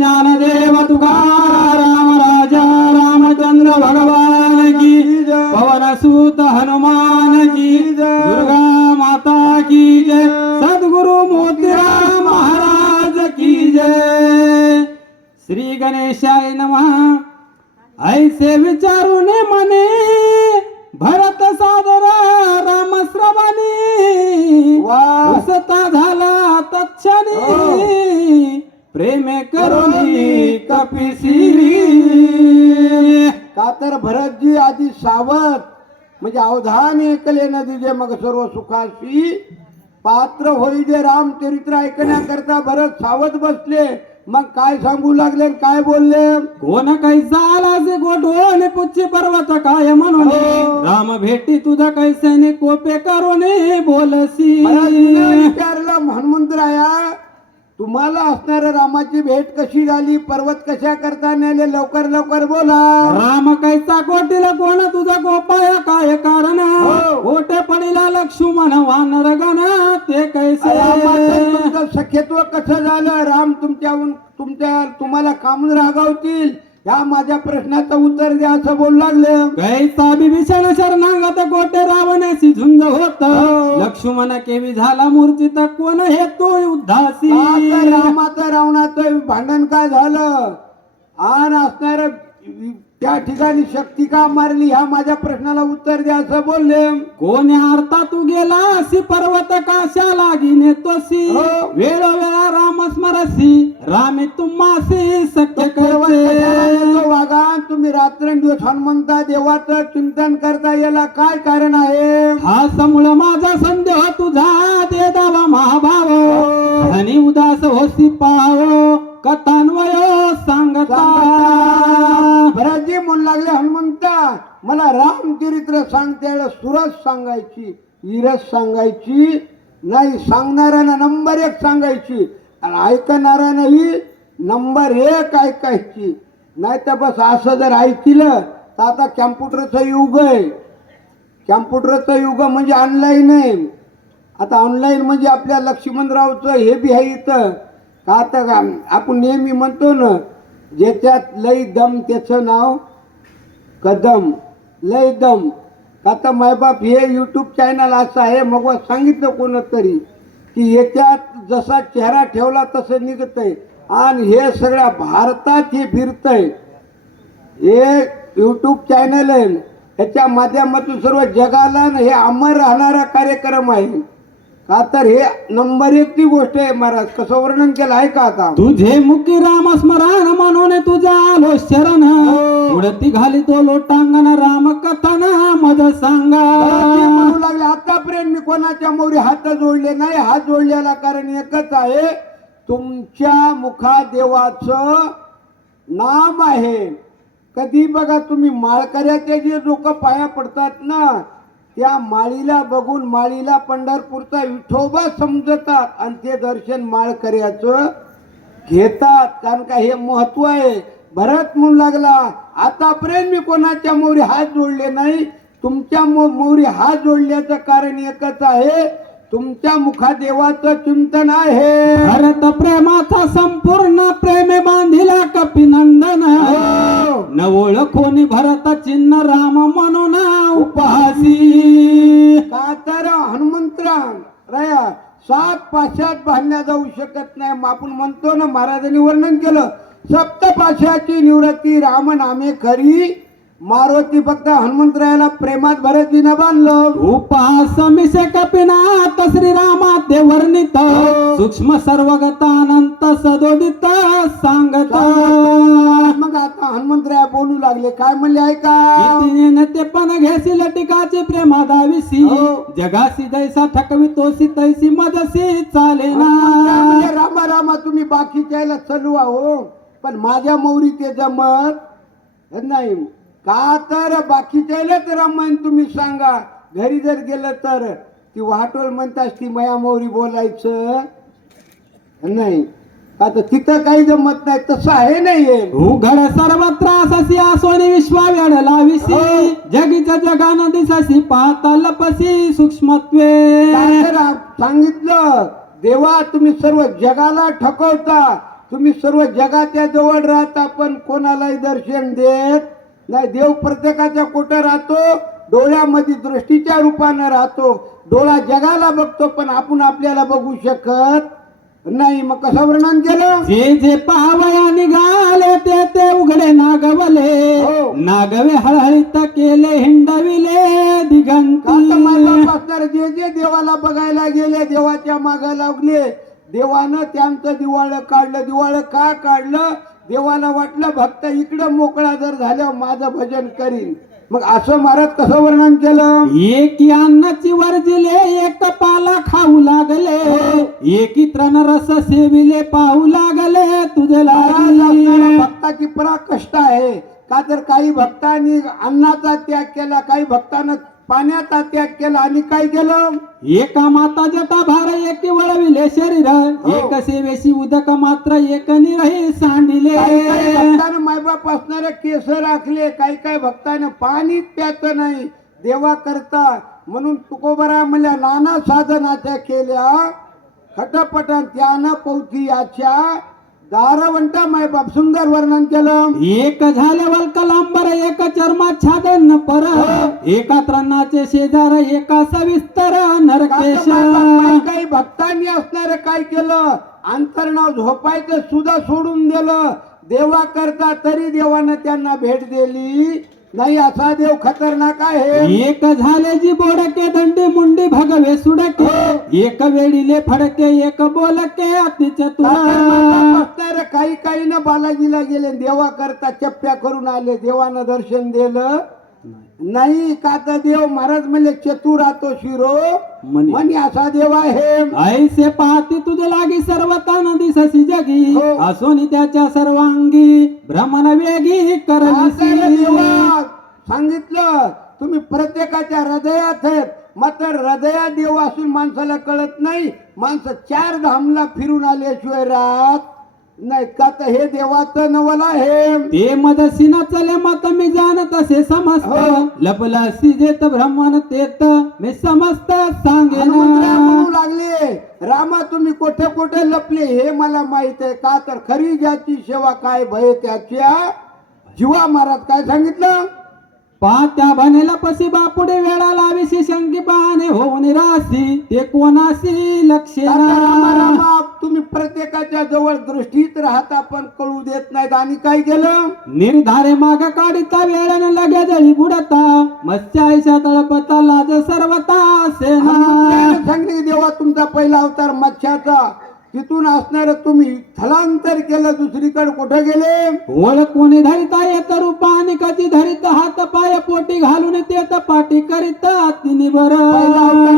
ज्ञानदेव तुकाराम राजा रामचंद्र भगवान की पवन सुत हनुमान की दुर्गा माता की जय सद्गुरु मोतीराम महाराज की जय। श्री गणेशाय नमः। ऐसे विचारून मने भरत सादर राम श्रवणी. उसता झाला प्रेम करुणी कपिसी. का तर भरतजी आधी सावध म्हणजे अवधान ऐकले न तुझे मग सर्व सुखाशी. पात्र होई जे रामचरित्र ऐकण्याकरता भरत सावध बसले. मग काय सांगू लागले काय बोलले? कोण कैसा से गोठवणे पुच्ची पर्वत काय म्हणून? राम भेटी तुझा कैसेने कोपे करून बोलसी. विचारलं हनुमंतराया तुम्हाला असणार रामाची भेट कशी झाली? पर्वत कशा करता नेले? लवकर लवकर बोला. राम कैसा कोटीला कोण तुझा गोपाय काय कारण? हो. गोटे पडिला लक्ष्मण वानर गण ते कैसे? रामाचं तुमचं सख्यत्व कसं झालं? राम तुमच्याहून तुमच्या तुम्हाला कामून रागावतील. ह्या माझ्या प्रश्नाचं उत्तर द्या असं बोलू लागले. कैसा बिभीषण शरणागत गोटे रावणाशी झुंज होत. हो. लक्ष्मण केवी झाला मूर्तीत कोण हे तो युद्धासी आता रामाचं रावणाचं भांडण काय झालं? आण असणार त्या ठिकाणी शक्ती का मारली? ह्या माझ्या प्रश्नाला उत्तर द्या असं बोलले. कोणी अर्था तू गेला अशी पर्वत काशा लागिने तोसी हो. वेळोवेळा राम स्मरसी रामी तुम्हासी येतो वागा तुम्ही रात्रंदिवस हनुमंता देवाचं चिंतन करता याला काय कारण आहे? हा समूळ माझा संदेह तुझा ते दावा महाभाव. हो. धनी उदास होसी पाव कथान्वय सांगता. मला रामचरित्र सांगते सुरज सांगायची इरस सांगायची नाही सांगणाऱ्यानं नंबर एक सांगायची आणि ऐकणाऱ्यानंही नंबर एक ऐकायची. नाही तर बस असं जर ऐकलं तर आता कॅम्प्युटरचं युग आहे. कॅम्प्युटरचं युग म्हणजे ऑनलाईन आहे. आता ऑनलाईन म्हणजे आपल्या लक्ष्मणरावचं हे बी आहे इथं. का आता आपण नेहमी म्हणतो ना ज्याच्यात लई दम त्याचं नाव कदम लय दम. आता मायबाप हे यूट्यूब चॅनल असं आहे मग सांगितलं कोणतरी की याच्यात जसा चेहरा ठेवला तसं निघतंय. आणि हे सगळ्या भारतात हे फिरतंय. हे यूट्यूब चॅनल आहे. ह्याच्या माध्यमातून सर्व जगाला हे अमर राहणारा कार्यक्रम आहे. का तर हे नंबर एक ची गोष्ट आहे महाराज. कसं वर्णन केलं आहे का आता? तुझे मुखी राम स्मरण म्हणून तुझा आलो शरण हो. उडती घाली तो लोटांगण राम कथन मज ते सांगा म्हणू लागले आतापर्यंत मी कोणाच्या मोरी हात जोडले नाही. हात जोडलेला कारण एकच आहे तुमच्या मुखा देवाचं नाम आहे. कधी बघा तुम्ही माळकऱ्याचे जे लोक पाया पडतात ना त्या माळीला बघून माळीला पंढरपूरचा विठोबा समजतात आणि ते दर्शन माळकऱ्याचं घेतात. कारण का हे महत्त्व आहे. भरत म्हणू लागला आतापर्यंत मी कोणाच्या मोरी हात जोडले नाही. तुमच्या मो मोरी हात जोडल्याचं कारण एकच आहे. तुमच्या मुखा देवाचं चिंतन आहे. भरत प्रेमाचा संपूर्ण प्रेमे बांधिला कपिनंदन हो. न ओळखोनी भरत चिन्ह राम म्हणून उपहासी. का तर हनुमंतरा रया सात पाशात बांधल्या जाऊ शकत नाही. आपण म्हणतो ना महाराजांनी वर्णन केलं सप्त पाशाची निवृत्ती राम नामे खरी मारुती फक्त हनुमंतरायाला प्रेमात भरतीनं बांधलं. उपहासमिष कपिनाथ श्रीरामा ते वर्णित सूक्ष्म सर्वगतानंत सदोदित सांगत. मग आता हनुमंतराया बोलू लागले. काय म्हणले ऐका? इतिने ते पण घेसील टिकाचे प्रेमा दाविसी हो. जगासी जैसा थकवी तोसी तैसी मजसी चाले ना रामा रामा तुम्ही बाकीच्याला चलवा हो पण माझ्या मौरी ते जमत नाही. का तर बाकीच्याला तर रामायण तुम्ही सांगा. घरी जर गेलं तर ती वाटोळ म्हणतास ती मया मौरी बोलायचं? नाही. तर तिथं काही जमत नाही तसं आहे नाहीये उघड सर्वत्र अससी आसोनी विश्वा वेळ लाविसी हो. जगीच्या जगान दिससी पाहता लपसी सूक्ष्मत्वे. तर सांगितलं देवा तुम्ही सर्व जगाला ठकवता तुम्ही सर्व जगाच्या जवळ राहता पण कोणालाही दर्शन देत नाही देव प्रत्येकाच्या कुठं राहतो डोळ्यामध्ये दृष्टीच्या रूपानं राहतो. डोळा जगाला बघतो पण आपण आपल्याला बघू शकत नाही. मग कसं वर्णन केलं? जे जे पावया निघाले ते ते उघडे नागवले. हो. नागवे हळहळीत केले हिंडविले दिगंती. जे जे देवाला बघायला गेले देवाच्या मागे लागले देवानं त्यांचं दिवाळं काढलं. दिवाळं का काढलं? देवाला वाटलं भक्त इकडं मोकळा जर झाल्यावर माझं भजन करीन. मग असं महाराज कसं वर्णन केलं? एकी अन्नाची वर्जिले एक पाला खाऊ लागले. एकी तृण रस सेविले पाहू लागले तुझे भक्ताची परा कष्ट आहे. का तर काही भक्तांनी अन्नाचा त्याग केला काही भक्तानं पाण्याचा त्याग केला आणि काय केलं? एका माता जटा भार एकी वळविले शरीर. हो. एक सेवेशी उदक मात्र एक निरही सांडिले. मायबाप असणारे केस राखले काही काही भक्तानं पाणीच प्याचं नाही. देवा करता म्हणून तुकोबरा म्हणल्या नाना साधनाच्या केल्या. खटपटन त्यानं पौथी याच्या दारवंटा मायबाप सुंदर वर्णन केलं. एक झाले वल्कलांबर एक चर्माच्छादन पर. एका त्रणाचे शेजार एका सविस्तर नरकेश. काही भक्तांनी असणारे काय केलं? अंतर्नाव झोपायचं सुद्धा सोडून दिलं. देवा करता तरी देवानं त्यांना भेट दिली. नाही असा देव खतरनाक आहे. एक झाले जी बोडके दंडी मुंडी भगवे सुडके. एक वेळीले फडके एक बोलके अति चतुर असणारे काही काही ना बालाजीला गेले देवा करता चप्प्या करून आले देवानं दर्शन दिलं. नाही. का तर देव? महाराज म्हणले चतुर राहतो शिरो म्हणे. असा देव आहे. ऐसे पाहती तुझे लागी सर्व तान दिससी जगी. हो. असोनी त्याच्या सर्वांगी भ्रमण वेगी देवा? सांगितलं तुम्ही प्रत्येकाच्या हृदयात आहेत. मात्र हृदयात देव असून माणसाला कळत नाही. माणसं चार धामला फिरून आल्याशिवाय राहत नाही का तर हे देवाचं नवल आहे? ते मदसी न चले मत मी जाणत असे समस्त. हो. लपलसी जेत भ्रमण तेत. मी समस्त सांगेन. म्हणू लागले रामा तुम्ही कुठे कुठे लपले हे मला माहीत आहे का तर खरी ज्याची सेवा काय भय त्याच्या? जीवा महाराज काय सांगितलं? पात्या बनेला पशी बापुडे वेळा लाविशी शंकी पाहणे होऊन रासी ते कोणाशी लक्ष तुम्ही प्रत्येकाच्या जवळ दृष्टीत राहता पण कळू देत नाहीत. आणि काय केलं? निर्धारे माग काढिता वेळानं लगे जळी बुडता. मत्स्यायशा तळपता लाज सर्वता सेना सांगितले देवा तुमचा पहिला अवतार मच्छाचा तिथून असणार तुम्ही स्थलांतर केलं दुसरीकडे कुठे गेले? ओळ कोणी धरिता येत रूपा आणि कधी धरित हात पाय पोटी घालून तेत पाठी करीत तिने बर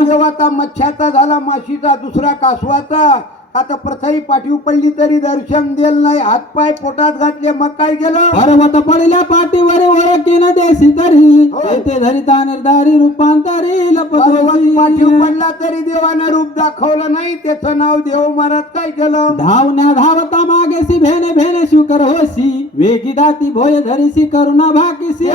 देवाचा मच्छाचा झाला माशीचा दुसरा कासवाचा. आता प्रथई पाठीव पडली तरी दर्शन दिलं नाही. हातपाय पोटात घातले मग काय केलं? पर्वत पडल्या पाठीवर ओळखीन देशी तरी. हो. धरिता निर्धारी रूपांतरी पर्वत पाठीव लपत पडला तरी देवानं रूप दाखवलं नाही. त्याचं नाव देव महाराज काय केलं? धावण्या धावता मागेसी भेने भेने शुकर होशी. वेगी दाती भोय धरीसी करुणा भाकीसी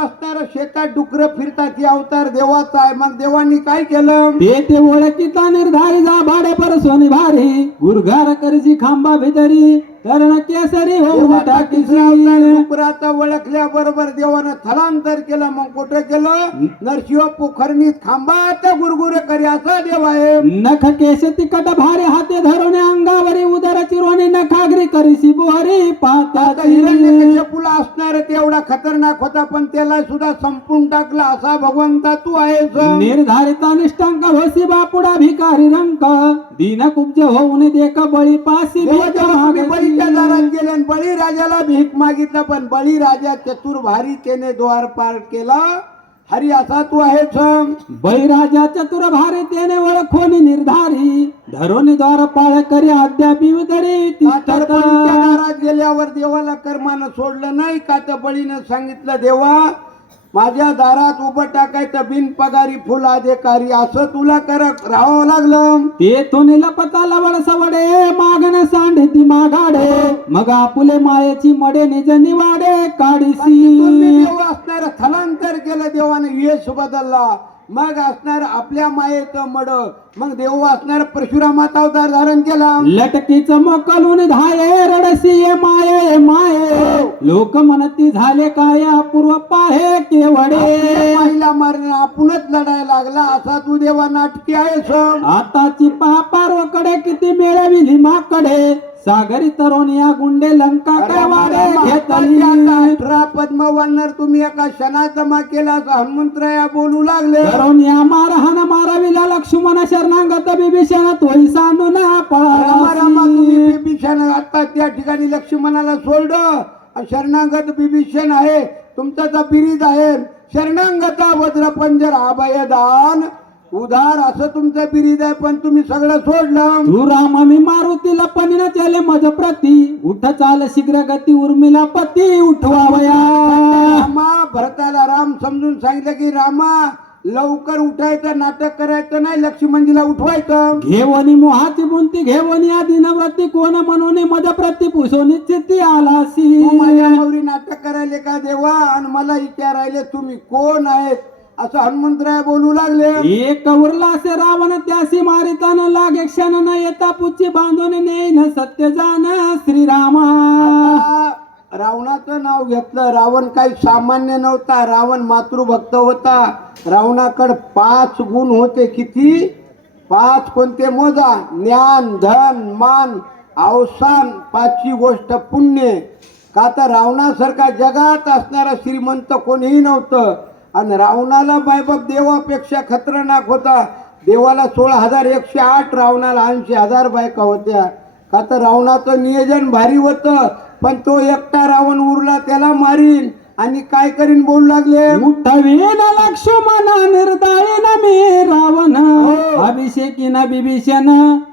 असणार शेतात डुकर फिरतात ही अवतार देवाचा आहे. मग देवानी काय केलं? ते ते ओळखीता निर्धारी जा भाडे पर सोनी भारी गुरघार करजी खांबा भितरी कर्ण केसरी होऊन देवाचा टाकीसी तिसरा अवतार डुकराचा ओळखल्या बरोबर देवानं स्थलांतर केलं. मग कुठे केलं नरशिव पोखरणीत खांबात गुरगुर करी असा देव आहे. नख केश तिकट भारी हाते धरून अंगावरी उदर चिरोणी नखागरी करीसी बोहरी आता हिरण्य पाहता कश्यपूला असणार तेवढा खतरनाक होता पण त्याला सुद्धा संपून टाकला असा भगवंता तू आहेस. निर्धारिता निष्ठांक होसी बापुडा भिकारी रंक. दीन कुब्ज होऊन देख बळी पासी देवाच्या दारात गेले आणि बळी राजाला भीक मागितलं पण बळी राजा चतुर भारी त्याने द्वार पार केला. हरी असा तू आहेस बळीराजा चतुर भारी त्याने ओळखोनी निर्धारी धरोनी द्वार पाळ करी अद्यापी दारात गेल्यावर देवाला कर्मानं सोडलं नाही का? तर बळीनं सांगितलं देवा माझ्या दारात उभं टाकायचं बिनपगारी फुल अधिकारी असं तुला कर राहावं लागलं? ते तो निलपता लवड सवडे मागण सांडती मागाडे मग आपुले मायेची मडे निज निवाडे देव असणार स्थलांतर केलं देवाने वेश बदलला मग असणार आपल्या मायेचं मड मग देव असणार परशुरामाचा अवतार धारण केला. लटकीच मोकलून धाये रडसी माये माये. लोक म्हणती झाले काय अपूर्व पाहे केवडे माईला मारण आपणच लढायला लागला. असा तू देवा नाटकी आहेस आताची पापारोकडे किती मिळविली माकडे सागरी तरुण या गुंडे लंका कवाडे घेतली? अठरा पद्म तुम्ही एका क्षणात जमा केला असं हनुमंतराया बोलू लागले. तरुण या मारहाण माराविला लक्ष्मण शरणांगत बिभीषण तोही रामा रामा तुम्ही पळाला बिभीषण आता त्या ठिकाणी लक्ष्मणाला सोडलं आणि शरणागत बिभीषण आहे तुमचा बिरीद आहे शरणांगता वज्रपंजर अभयदान. उधार असं तुमचं बिरीद आहे पण तुम्ही सगळं सोडलं. तू राम मी मारुतीला पणीना त्याले मज प्रती. उठ चाल शीघ्र गती उर्मिला पती उठवावया. रामा भरताला राम समजून सांगितलं की रामा लवकर उठायचं नाटक करायचं नाही लक्ष्मणजीला उठवायचं. घेवनी मोहाची बुंती घेवनी आधी नव्रती कोण म्हणून मज प्रती पुसोनी चित्ती आलासी. तू माझ्या नवरी नाटक करायले का देवा? आणि मला विचारायले तुम्ही कोण आहेत? असं हनुमंतराय बोलू लागले. एक उरला असे रावण त्यासी मारिताना लागे क्षण न येता पुच्ची बांधून नेईन सत्य जाण श्रीरामा रावणाचं नाव घेतलं. रावण काही सामान्य नव्हता. रावण मातृभक्त होता. रावणाकडे पाच गुण होते किती? पाच कोणते? मोजा ज्ञान धन मान अवसान पाचवी गोष्ट पुण्य. का तर रावणासारखा जगात असणारा श्रीमंत कोणीही नव्हतं. आणि रावणाला बायबाप देवापेक्षा खतरनाक होता. देवाला सोळा हजार एकशे आठ रावणाला ऐंशी हजार बायका होत्या. का तर रावणाचं नियोजन भारी होतं पण तो एकटा रावण उरला त्याला मारीन. आणि काय करीन बोलू लागले? उठवीन लक्ष्मण निर्दाळीन मी रावण. अभिषेकीन बिभीषण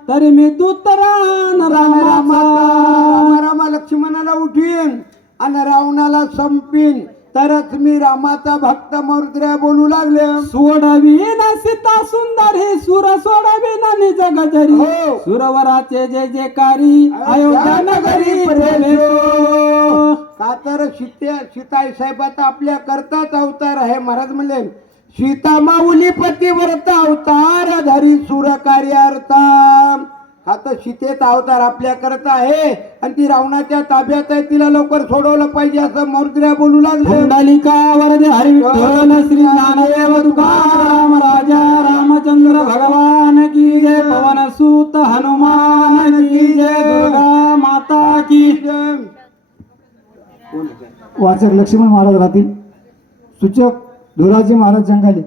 तरी मी दूतरान रामा रामा रामा लक्ष्मणाला उठवीन आणि रावणाला संपीन. तरच मी रामाचा भक्त मरुद्र्या बोलू लागले. सोडवीन सीता सुंदर हे सुर सोडवीन निज गजरी. हो. सुरवराचे जय जयकारी अयोध्या नगरी प्रवेशो. का तर सीते सीताई साहेबाचा आपल्या करताच अवतार आहे महाराज म्हणले. सीता माऊली पतिव्रत अवतार धरी सुर कार्यार्था. तर सीतेचा अवतार आपल्या करता आहे. आणि ती रावणाच्या ताब्यात आहे तिला लवकर सोडवलं पाहिजे असं मौर्द्र्या बोलू लागले पुंडलिका वरदे हरी विठ्ठल श्री तुकाराम राजा रामचंद्र भगवान की जय पवन सूत हनुमान की जय दुर्गा माता की वाचक लक्ष्मण महाराज राहतील. सूचक धुराजी महाराज जंगाले.